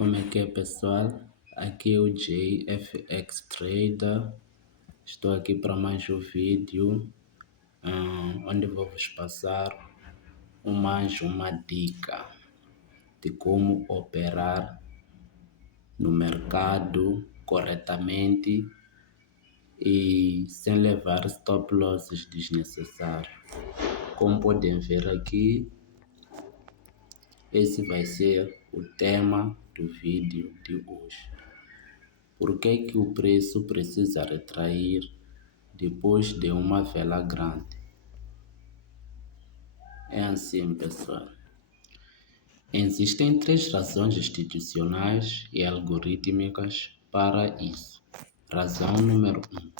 Como é que é, pessoal? Aqui é o JFX Trader. Estou aqui para mais um vídeo onde vou vos passar mais uma dica de como operar no mercado corretamente e sem levar stop losses desnecessários. Como podem ver aqui, esse vai ser o tema do vídeo de hoje. Por que o preço precisa retrair depois de uma vela grande? É assim, pessoal. Existem três razões institucionais e algorítmicas para isso. Razão número 1.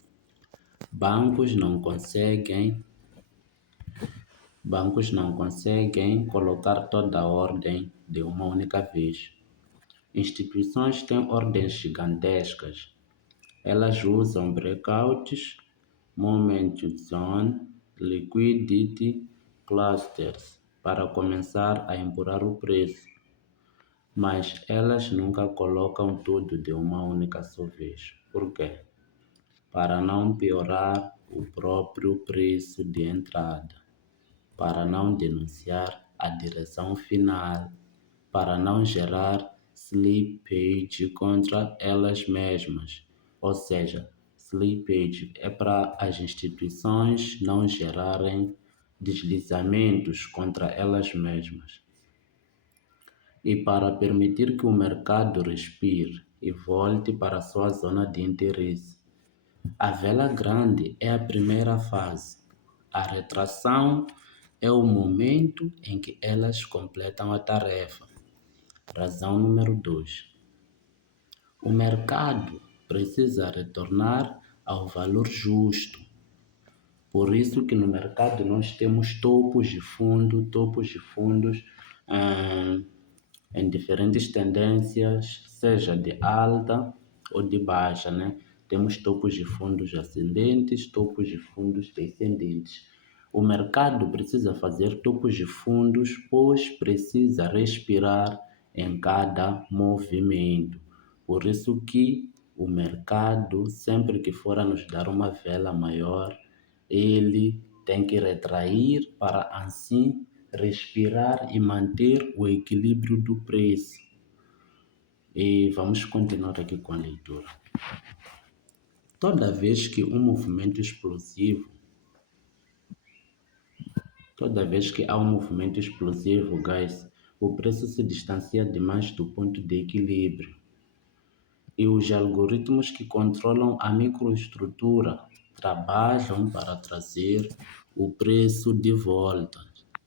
Bancos não conseguem colocar toda a ordem de uma única vez. Instituições têm ordens gigantescas. Elas usam breakouts, moment zone, liquidity clusters para começar a empurrar o preço, mas elas nunca colocam tudo de uma única só vez. Por quê? Para não piorar o próprio preço de entrada, para não denunciar a direção final, para não gerar slippage contra elas mesmas. Ou seja, slippage é para as instituições não gerarem deslizamentos contra elas mesmas. E para permitir que o mercado respire e volte para a sua zona de interesse. A vela grande é a primeira fase. A retração é o momento em que elas completam a tarefa. Razão número 2. O mercado precisa retornar ao valor justo. Por isso que no mercado nós temos topos de fundos em diferentes tendências, seja de alta ou de baixa, né? Temos topos de fundos ascendentes, topos de fundos descendentes. O mercado precisa fazer topos de fundos, pois precisa respirar em cada movimento. Por isso que o mercado, sempre que for a nos dar uma vela maior, ele tem que retrair para assim respirar e manter o equilíbrio do preço. E vamos continuar aqui com a leitura. Toda vez que há um movimento explosivo, guys, o preço se distancia demais do ponto de equilíbrio. E os algoritmos que controlam a microestrutura trabalham para trazer o preço de volta.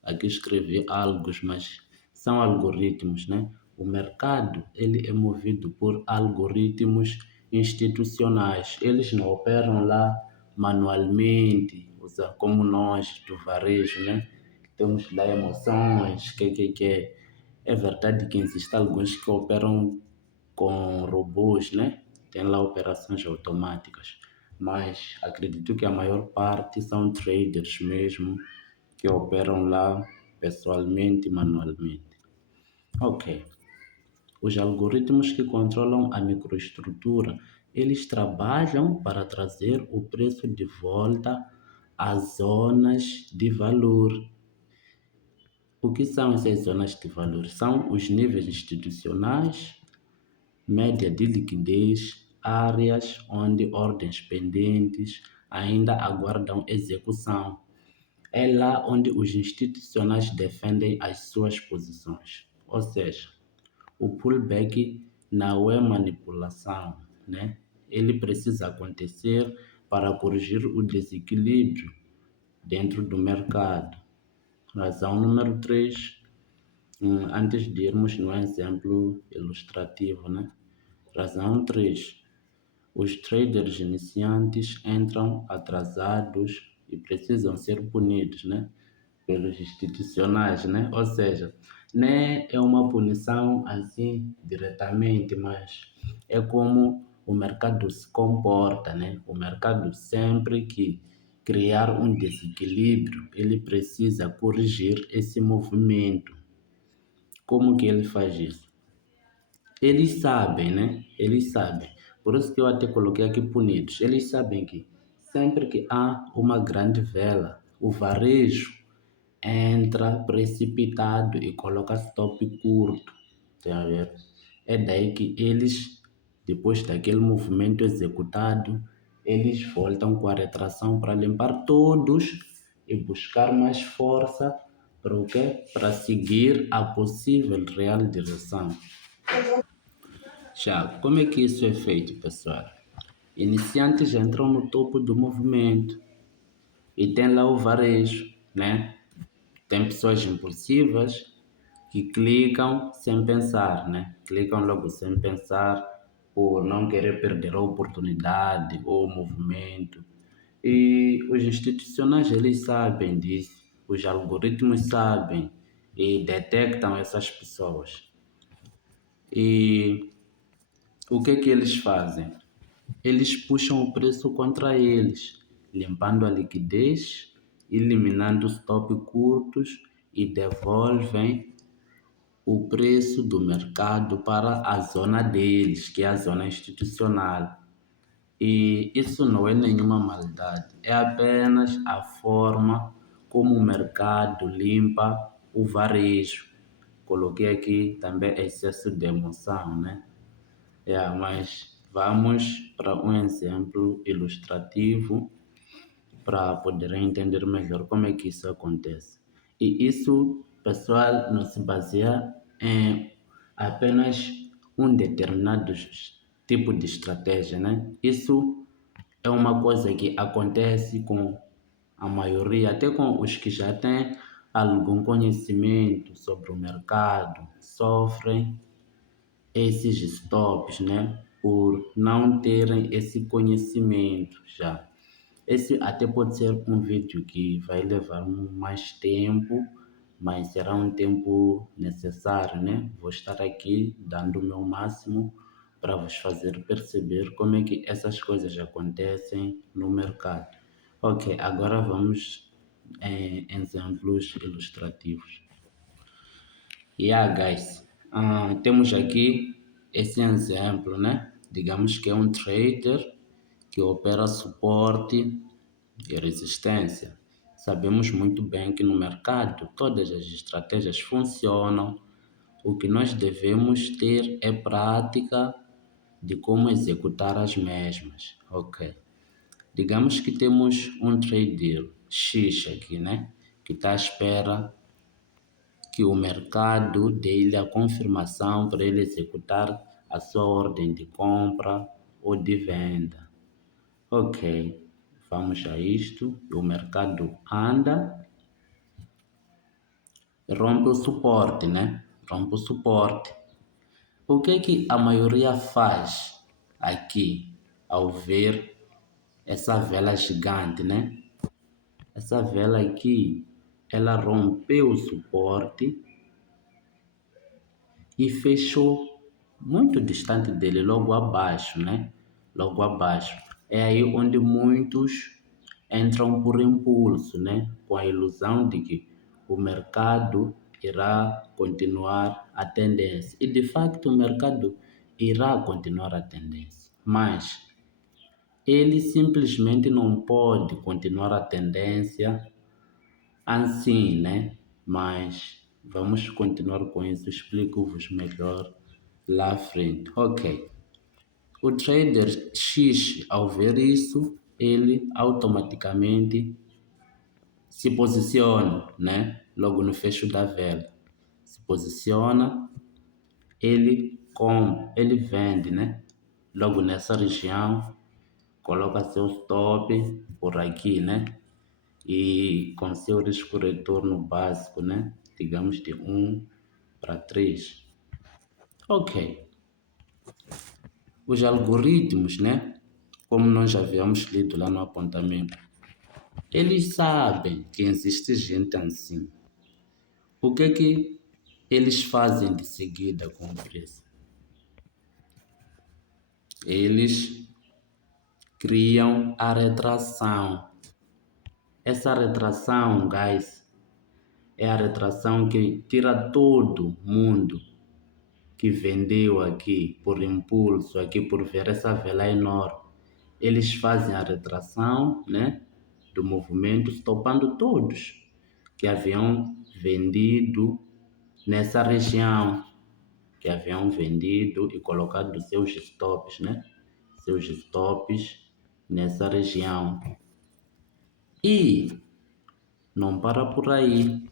Aqui escrevi algos, mas são algoritmos, né? O mercado, ele é movido por algoritmos institucionais. Eles não operam lá manualmente, como nós do varejo, né? Temos lá emoções, que. É verdade que existem alguns que operam com robôs, né? Tem lá operações automáticas, mas acredito que a maior parte são traders mesmo, que operam lá pessoalmente e manualmente. Ok. Os algoritmos que controlam a microestrutura, eles trabalham para trazer o preço de volta às zonas de valor. O que são essas zonas de valor? São os níveis institucionais, média de liquidez, áreas onde ordens pendentes ainda aguardam execução. É lá onde os institucionais defendem as suas posições. Ou seja, o pullback não é manipulação, né? Ele precisa acontecer para corrigir o desequilíbrio dentro do mercado. Razão número 3, antes de irmos no exemplo ilustrativo, né? Razão 3. Os traders iniciantes entram atrasados e precisam ser punidos, né? Pelos institucionais, né? Ou seja, nem é uma punição assim diretamente, mas é como o mercado se comporta, né? O mercado sempre que criar um desequilíbrio, ele precisa corrigir esse movimento. Como que ele faz isso? Eles sabem, né? Eles sabem. Por isso que eu até coloquei aqui punidos. Eles sabem que sempre que há uma grande vela, o varejo entra precipitado e coloca stop curto. Tá a ver? É daí que eles, depois daquele movimento executado, eles voltam com a retração para limpar todos e buscar mais força para o quê? Para seguir a possível real direção. Já, como é que isso é feito, pessoal? Iniciantes entram no topo do movimento e tem lá o varejo, né? Tem pessoas impulsivas que clicam sem pensar, né? Clicam logo sem pensar por não querer perder a oportunidade ou o movimento. E os institucionais, eles sabem disso, os algoritmos sabem e detectam essas pessoas. E o que eles fazem? Eles puxam o preço contra eles, limpando a liquidez, eliminando os top curtos e devolvem o preço do mercado para a zona deles, que é a zona institucional. E isso não é nenhuma maldade, é apenas a forma como o mercado limpa o varejo. Coloquei aqui também excesso de emoção, né? Mas vamos para um exemplo ilustrativo para poderem entender melhor como é que isso acontece. E isso, pessoal, não se baseia em apenas um determinado tipo de estratégia, né? Isso é uma coisa que acontece com a maioria, até com os que já têm algum conhecimento sobre o mercado, sofrem esses stops, né? Por não terem esse conhecimento já. Esse até pode ser um vídeo que vai levar mais tempo, mas será um tempo necessário, né? Vou estar aqui dando o meu máximo para vos fazer perceber como é que essas coisas acontecem no mercado. Ok, agora vamos em exemplos ilustrativos. Guys, temos aqui esse exemplo, né? Digamos que é um trader que opera suporte e resistência. Sabemos muito bem que no mercado todas as estratégias funcionam. O que nós devemos ter é prática de como executar as mesmas. Ok. Digamos que temos um trader X aqui, né? Que está à espera que o mercado dê-lhe a confirmação para ele executar a sua ordem de compra ou de venda. Ok, vamos a isto. O mercado anda, rompe o suporte, né? Rompe o suporte. O que a maioria faz aqui ao ver essa vela gigante, né? Essa vela aqui, ela rompeu o suporte e fechou muito distante dele, logo abaixo, né? Logo abaixo. É aí onde muitos entram por impulso, né? Com a ilusão de que o mercado irá continuar a tendência. E de facto o mercado irá continuar a tendência. Mas ele simplesmente não pode continuar a tendência assim, né? Mas vamos continuar com isso, explico-vos melhor lá à frente. Ok. O trader X, ao ver isso, ele automaticamente se posiciona, né? Logo no fecho da vela. Se posiciona, ele vende, né? Logo nessa região, coloca seu stop por aqui, né? E com seu risco retorno básico, né? Digamos de 1 para 3. Ok. Os algoritmos, né? Como nós já havíamos lido lá no apontamento, eles sabem que existe gente assim. O que eles fazem de seguida com o preço? Eles criam a retração. Essa retração, guys, é a retração que tira todo mundo que vendeu aqui por impulso, aqui por ver essa vela enorme, eles fazem a retração, né, do movimento, stopando todos que haviam vendido nessa região, que haviam vendido e colocado seus stops, né, seus stops nessa região. E não para por aí.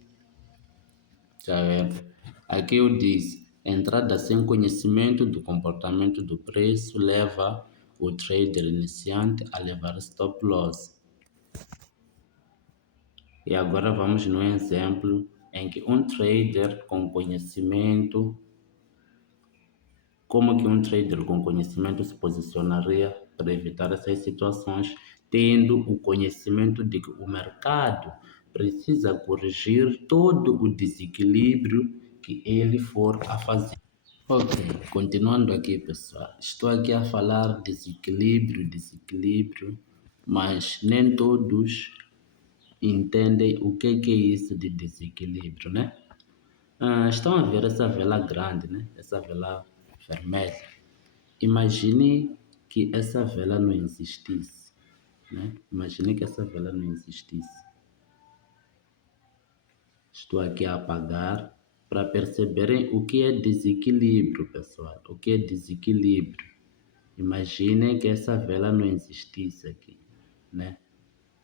Já vendo? Aqui eu disse, entrada sem conhecimento do comportamento do preço leva o trader iniciante a levar stop loss. E agora vamos no exemplo em que um trader com conhecimento, como que um trader com conhecimento se posicionaria para evitar essas situações, tendo o conhecimento de que o mercado precisa corrigir todo o desequilíbrio que ele for a fazer. Ok, continuando aqui, pessoal. Estou aqui a falar desequilíbrio, mas nem todos entendem o que é isso de desequilíbrio, né? Estão a ver essa vela grande, né? Essa vela vermelha. Imagine que essa vela não existisse, né? Imagine que essa vela não existisse. Estou aqui a apagar para perceberem o que é desequilíbrio, pessoal. O que é desequilíbrio? Imaginem que essa vela não existisse aqui, né?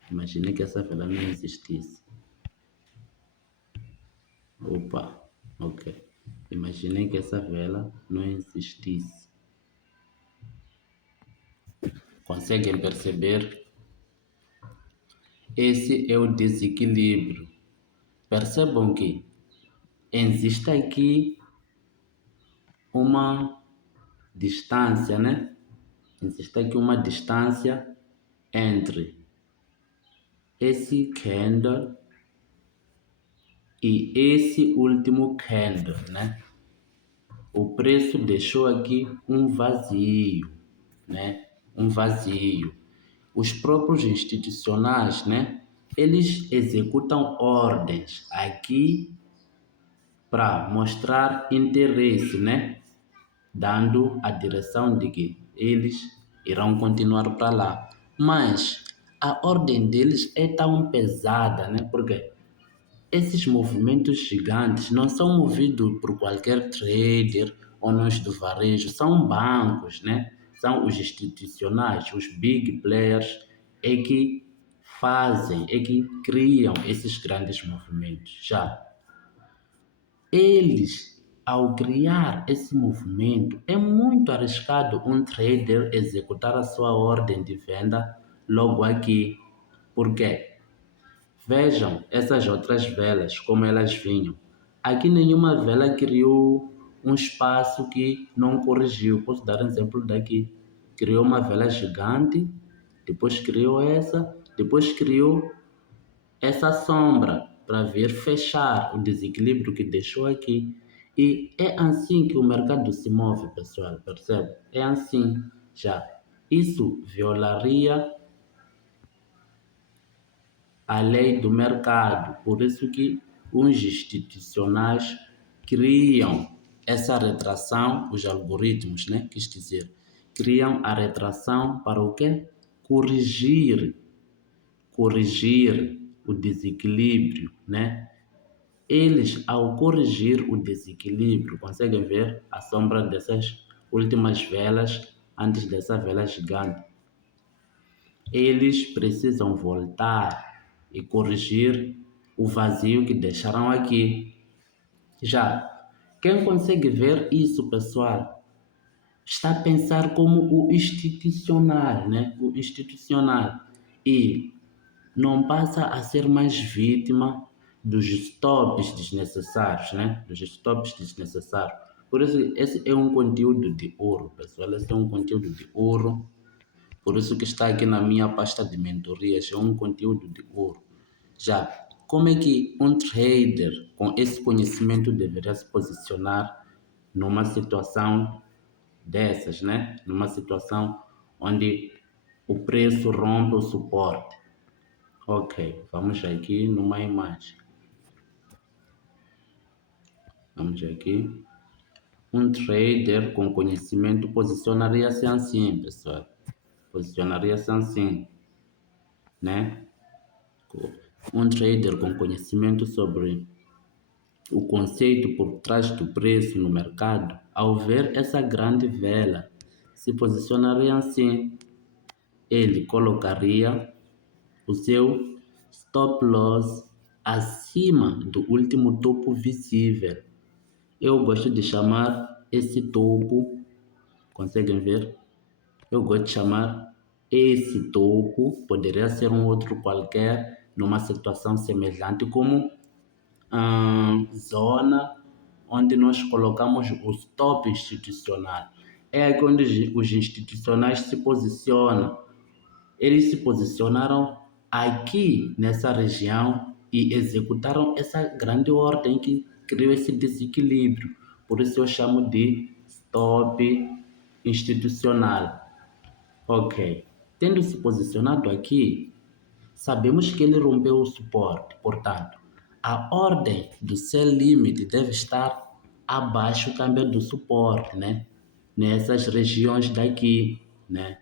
Imagine que essa vela não existisse. Opa, ok. Imaginem que essa vela não existisse. Conseguem perceber? Esse é o desequilíbrio. Percebam que existe aqui uma distância, né? Existe aqui uma distância entre esse candle e esse último candle, né? O preço deixou aqui um vazio, né? Um vazio. Os próprios institucionais, né? Eles executam ordens aqui para mostrar interesse, né? Dando a direção de que eles irão continuar para lá. Mas a ordem deles é tão pesada, né? Porque esses movimentos gigantes não são movidos por qualquer trader ou nós do varejo, são bancos, né? São os institucionais, os big players é que fazem, é que criam esses grandes movimentos. Já eles, ao criar esse movimento, é muito arriscado um trader executar a sua ordem de venda logo aqui. Por quê? Vejam essas outras velas, como elas vinham. Aqui nenhuma vela criou um espaço que não corrigiu. Posso dar um exemplo daqui. Criou uma vela gigante, depois criou essa, depois criou essa sombra para vir fechar o desequilíbrio que deixou aqui. E é assim que o mercado se move, pessoal, percebe? É assim já. Isso violaria a lei do mercado. Por isso que os institucionais criam essa retração, os algoritmos, né? Quis dizer, criam a retração para o quê? Corrigir o desequilíbrio, né? Eles, ao corrigir o desequilíbrio, conseguem ver a sombra dessas últimas velas antes dessa vela gigante. Eles precisam voltar e corrigir o vazio que deixaram aqui. Já quem consegue ver isso, pessoal, está a pensar como o institucional, né? O institucional. E não passa a ser mais vítima dos stops desnecessários, né? Dos stops desnecessários. Por isso, esse é um conteúdo de ouro, pessoal. Esse é um conteúdo de ouro. Por isso que está aqui na minha pasta de mentorias, é um conteúdo de ouro. Já, como é que um trader com esse conhecimento deveria se posicionar numa situação dessas, né? Numa situação onde o preço rompe o suporte. Ok, vamos aqui numa imagem. Vamos aqui. Um trader com conhecimento posicionaria-se assim, pessoal. Posicionaria-se assim, né? Um trader com conhecimento sobre o conceito por trás do preço no mercado, ao ver essa grande vela, se posicionaria assim. Ele colocaria o seu stop loss acima do último topo visível. Eu gosto de chamar esse topo, conseguem ver? Eu gosto de chamar esse topo, poderia ser um outro qualquer, numa situação semelhante, como zona onde nós colocamos o stop institucional. É aqui onde os institucionais se posicionam. Eles se posicionaram aqui nessa região e executaram essa grande ordem que criou esse desequilíbrio. Por isso eu chamo de stop institucional. Ok. Tendo se posicionado aqui, sabemos que ele rompeu o suporte. Portanto, a ordem do sell limit deve estar abaixo também do suporte, né? Nessas regiões daqui, né?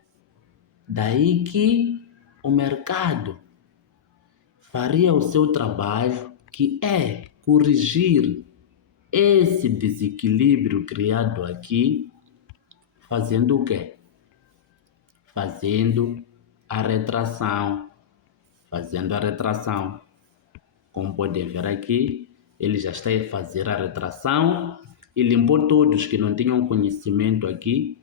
Daí que o mercado faria o seu trabalho, que é corrigir esse desequilíbrio criado aqui, fazendo o quê? Fazendo a retração. Fazendo a retração. Como podem ver aqui, ele já está a fazer a retração e limpou todos que não tinham conhecimento aqui.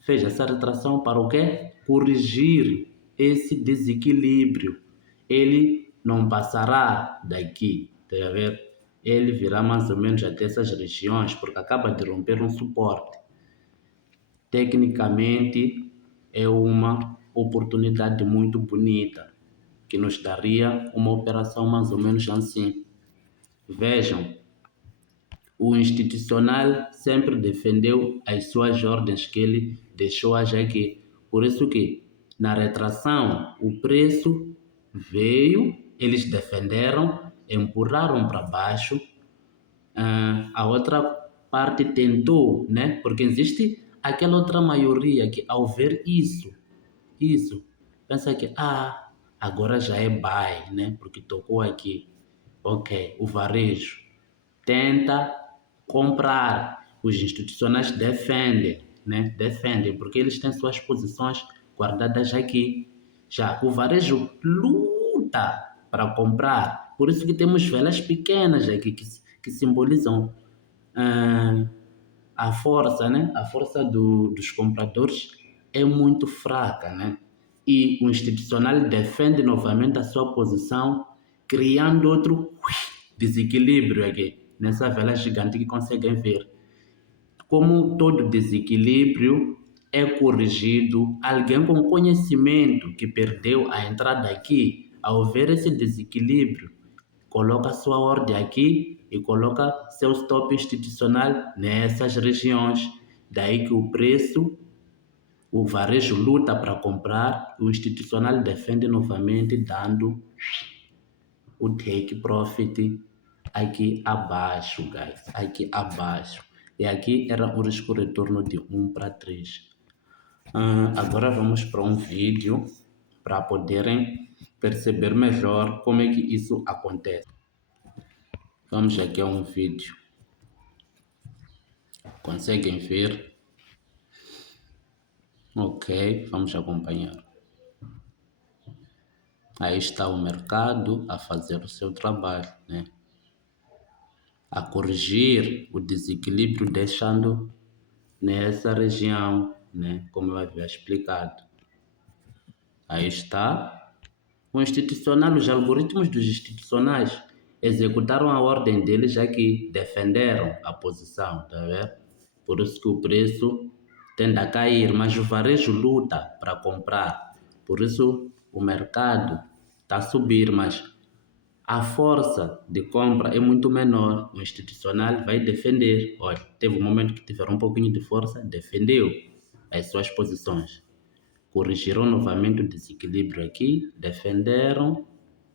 Fez essa retração para o quê? Corrigir esse desequilíbrio. Ele não passará daqui, tá a ver? Ele virá mais ou menos até essas regiões, porque acaba de romper um suporte. Tecnicamente, é uma oportunidade muito bonita, que nos daria uma operação mais ou menos assim. Vejam, o institucional sempre defendeu as suas ordens que ele deixou aqui. Por isso que na retração o preço veio, eles defenderam, empurraram para baixo. A outra parte tentou, né? Porque existe aquela outra maioria que ao ver isso, pensa que agora já é buy, né? Porque tocou aqui. Ok, o varejo tenta comprar. Os institucionais defendem, né? Defendem, porque eles têm suas posições guardadas aqui. Já o varejo luta para comprar. Por isso que temos velas pequenas aqui que simbolizam a força, né? A força dos compradores é muito fraca, né? E o institucional defende novamente a sua posição, criando outro desequilíbrio aqui, nessa vela gigante que conseguem ver. Como todo desequilíbrio é corrigido, alguém com conhecimento que perdeu a entrada aqui, ao ver esse desequilíbrio, coloca sua ordem aqui e coloca seu stop institucional nessas regiões. Daí que o preço, o varejo luta para comprar, o institucional defende novamente, dando o take profit aqui abaixo, guys, aqui abaixo. E aqui era o risco retorno de 1 para 3. Agora vamos para um vídeo para poderem perceber melhor como é que isso acontece. Vamos aqui a um vídeo. Conseguem ver? Ok, vamos acompanhar. Aí está o mercado a fazer o seu trabalho, né? A corrigir o desequilíbrio, deixando nessa região, né? Como eu havia explicado. Aí está o institucional, os algoritmos dos institucionais executaram a ordem deles, já que defenderam a posição, tá vendo? Por isso que o preço tende a cair, mas o varejo luta para comprar. Por isso o mercado está a subir, mas a força de compra é muito menor. O institucional vai defender. Olha, teve um momento que tiveram um pouquinho de força, defendeu as suas posições. Corrigiram novamente o desequilíbrio aqui, defenderam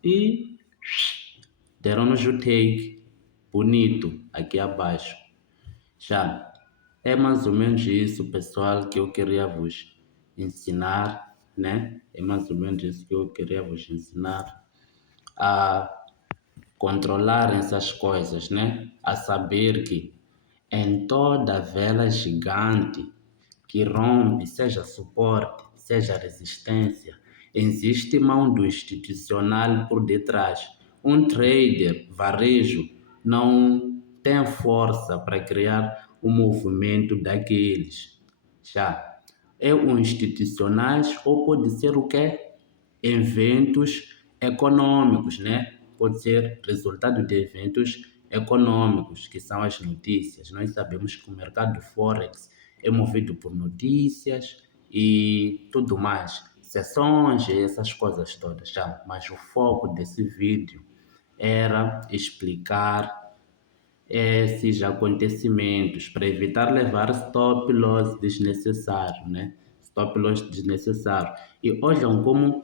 e deram-nos o take bonito aqui abaixo. Já É mais ou menos isso, pessoal, que eu queria vos ensinar, né? É mais ou menos isso que eu queria vos ensinar a controlar essas coisas, né? A saber que em toda vela gigante que rompe, seja suporte, seja resistência, existe mão do institucional por detrás. Um trader varejo não tem força para criar o movimento daqueles. Já é o institucionais ou pode ser o quê? Eventos econômicos, né? Pode ser resultado de eventos econômicos, que são as notícias. Nós sabemos que o mercado Forex é movido por notícias e tudo mais, sessões e essas coisas todas, já. Mas o foco desse vídeo era explicar esses acontecimentos para evitar levar stop loss desnecessário, né? Stop loss desnecessário. E olham como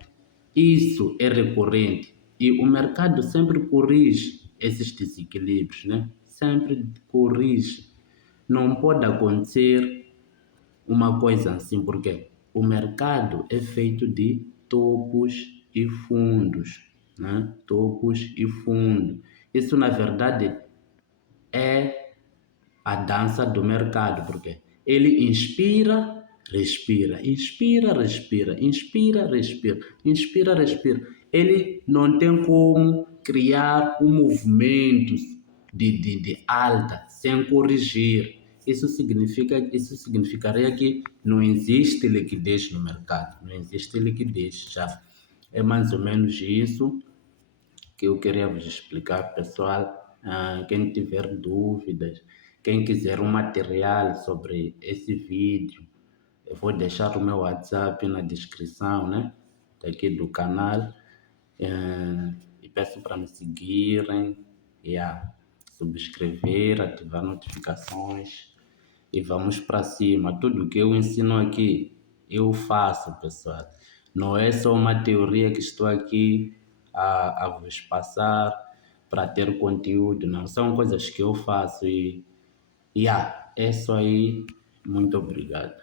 isso é recorrente e o mercado sempre corrige esses desequilíbrios, né? Sempre corrige. Não pode acontecer uma coisa assim, porque o mercado é feito de topos e fundos, né? Topos e fundos. Isso, na verdade, é a dança do mercado, porque ele inspira, respira. Ele não tem como criar um movimento de alta sem corrigir. Isso significaria que não existe liquidez no mercado, não existe liquidez já. É mais ou menos isso que eu queria vos explicar, pessoal. Quem tiver dúvidas, quem quiser um material sobre esse vídeo, eu vou deixar o meu WhatsApp na descrição, né? Daqui do canal. E peço para me seguirem, e subscrever, ativar notificações e vamos para cima. Tudo que eu ensino aqui, eu faço, pessoal. Não é só uma teoria que estou aqui a vos passar para ter conteúdo, não. São coisas que eu faço e é isso aí. Muito obrigado.